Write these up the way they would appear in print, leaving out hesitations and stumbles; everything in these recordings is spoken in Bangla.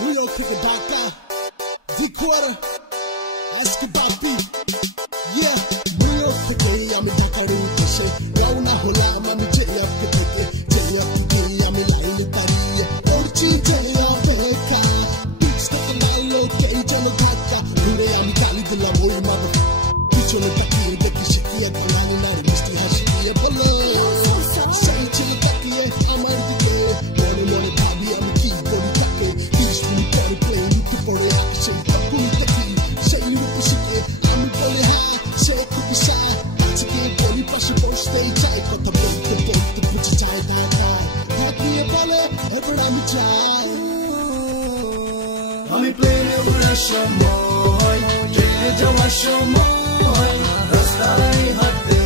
New York থেকে ঢাকা D-Quarter আজকে বাপি New York থেকে আমি ঢাকার উদ্দেশ্যে রওনা হলাম আমি জেএফকে থেকে জেএফকে আমি লাইনে দাঁড়িয়ে পড়ছি জেএফকা পিচ থেকে লাইলো এই জন্য ধাক্কা ঘুরে আমি গালি দিলাম ওই মাদক পিছনে তাকিয়ে দেখি সে কি এক লাইনে নারী মিষ্টি হাসি দিয়ে বলে সেই ছেলে তাকিয়ে আমার দিকে মনে মনে ভাবি আমি কি করি তাকে 30 মিনিট পরে প্লেন উঠে পড়ে আসে তখন দেখি সেই রূপসীকে আমি বলে হ্যাঁ সে খুবই সা আজকে বলি পাশে বসতেই চাই কথা বলতে বলতে বুঝে যায় ঢাকায় হাত নিয়ে বলে এবার আমি চাই আমি প্লেনে উড়ার সময় ট্রেনে যাওয়ার সময় রাস্তায় হাঁটতে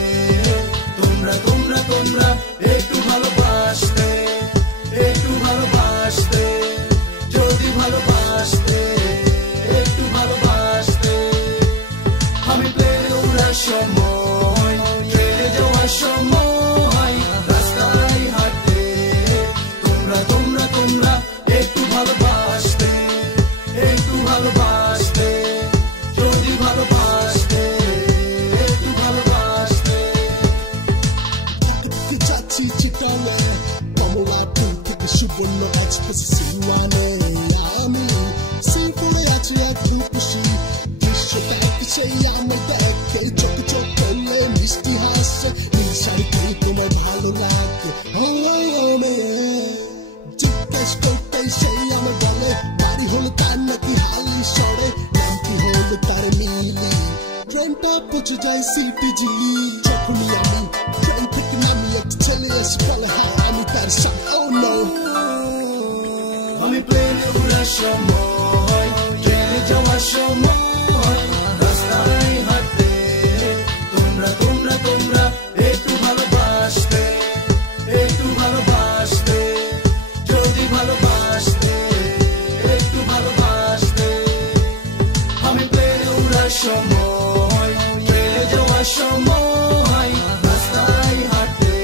তোমরা তোমরা তোমরা একটু ভালোবাসতে যদি ভালোবাসতে একটু ভালোবাসতে আমি প্লেনে উড়ার সময় ট্রেনে যাওয়ার সময় রাস্তায় হাঁটতে তোমরা তোমরা তোমরা একটু ভালোবাসতে যদি ভালোবাসতে একটু ভালোবাসতে তাকে যাচ্ছি চিটালে কমলাপুর থেকে সুবর্ণ এক্সপ্রেস সিওয়ানে আমি সিঙ্গুরে আছি এক রূপসী দৃশ্যটা সেই আমার দেখে চোখ চোখ করলে মিষ্টি হাসে নীল শাড়ি পরে তোমার ভালো লাগে জিজ্ঞেস করতে সেই আমার বলে বাড়ি হলে তার নাকি হালি সরে নামটি হলে তার মিলি ট্রেনটা পৌঁছে যায় সিটি জিলি যখনই আমি ট্রেন থেকে নামি একটা ছেলে এসে বলে হ্যাঁ আমি তার সাথে ও নো আমি প্লেনে উড়ার সময় ট্রেনে যাওয়ার সময় রাস্তায় হাঁটতে তোমরা তোমরা তোমরা একটু ভালোবাসতে যদি ভালোবাসতে একটু ভালোবাসতে আমি প্লেনে উড়ার সময় ট্রেনে যাওয়ার সময় রাস্তায় হাঁটতে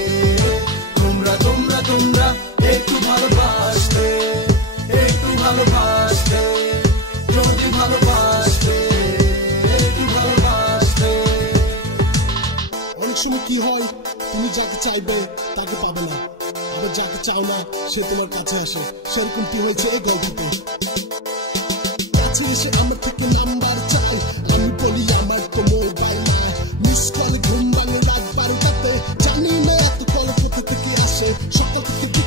তোমরা তোমরা তোমরা একটু ভালোবাসতে যদি ভালোবাসতে একটু ভালোবাসতে অনেক সময় কি হয় তুমি যাকে চাইবে তাকে পাবে না আবার যাকে চাও না সে তোমার কাছে আসে সেরকমটি হয়েছে এই গল্পতে কাছে এসে আমার থেকে নাম্বার চাই আমি বলি আমার তো মোবাইল না মিস কলে ঘুম ভাঙে রাত 12টাতে জানি না এত কল কোথা থেকে আসে সকাল থেকে